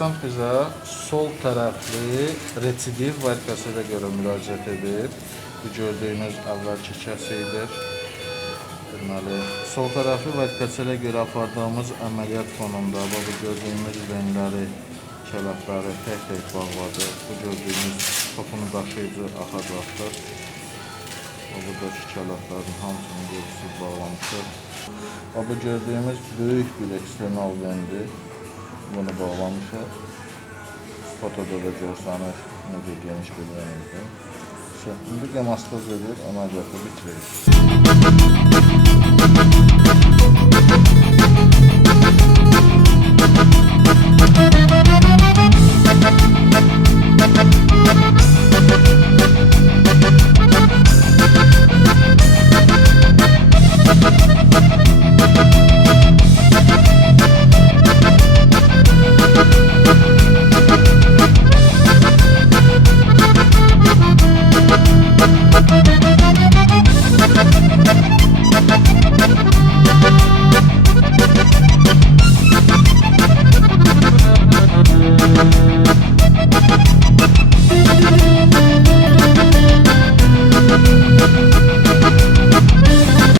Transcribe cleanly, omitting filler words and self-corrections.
Pasant bizə sol tərəfli residiv varikası ilə görə müraciət edib. Bu gördüyünüz əvvəlki kəsiyidir. Deməli, sol tərəfli varikası ilə görə apardığımız əməliyyat fonunda bu gördüyümüz venləri, kələfləri tək-tək bağladı. Bu gördüyümüz topunu daşıyıcı axacaqdır. Buradakı kələflərin hamısını görürsünüz bağlamışdır. Bu gördüyümüz böyük bir eksternal vendi. Bunu bağlamışıq. Fotoda da görsənir necə geniş bir vendir. İndi demonstraj edir, ona görə bitiririk.